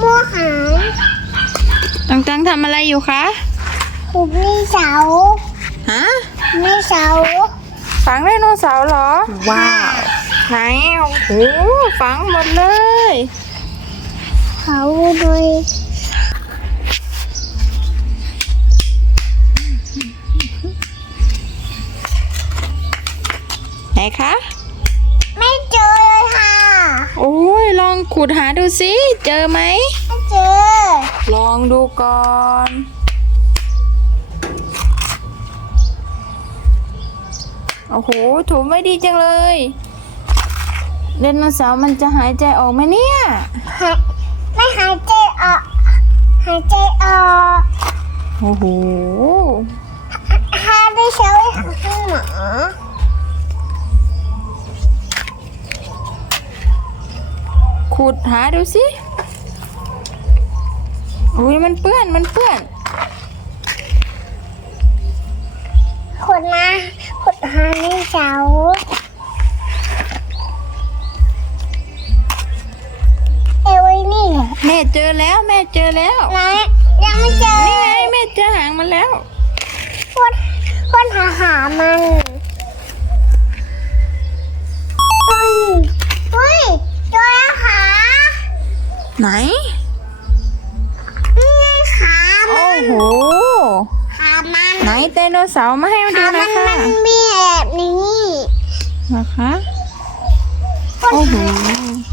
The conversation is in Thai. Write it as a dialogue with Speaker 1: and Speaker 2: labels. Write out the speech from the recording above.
Speaker 1: มั่วหาง
Speaker 2: ตังตังทำอะไรอยู่คะ
Speaker 1: ขุดมีเสา
Speaker 2: ฮะ
Speaker 1: มีเสา
Speaker 2: ฝังไดโนเสาร์เหรอ ว้าวไหนโอ้โหฝังหมดเลย
Speaker 1: เขาโดย
Speaker 2: ไหนคะ
Speaker 1: ไม่เจอเลยค่ะ
Speaker 2: โอ้ย ลอง ขุดหาดูสิ เจอไหม
Speaker 1: ไม่เจอ
Speaker 2: ลองดูก่อน โอ้โหถูไม่ดีจังเลยไดโนเสาร์มันจะหายใจออกไหมเนี่ย
Speaker 1: หายไม่หายใจออก หายใจออก
Speaker 2: โอ้โห
Speaker 1: หาได้เช้าไปหาคุณหมอ
Speaker 2: ขุดหาดูสิ อุ้ยมันเปื้อนมันเปื้อน
Speaker 1: ขุดมาขุดหาในเสาเอวไว้นี่แหละ
Speaker 2: แม่เจอแล้วแม่เจอแล้ว
Speaker 1: นะยังไม่เจอ
Speaker 2: นี่ไงแม่เจอหางมันแล้ว
Speaker 1: คนคนหาหามัน
Speaker 2: ไหน
Speaker 1: นี่ไงขามั
Speaker 2: โอ้
Speaker 1: น
Speaker 2: โห
Speaker 1: ขามัน
Speaker 2: ไหนไดโนเสาร์มาให้มาดู
Speaker 1: ขา
Speaker 2: ห
Speaker 1: มั
Speaker 2: นะ
Speaker 1: น
Speaker 2: คะ
Speaker 1: มันมีแบบนี้
Speaker 2: นะคะ
Speaker 1: คน
Speaker 2: โอ้โห
Speaker 1: หา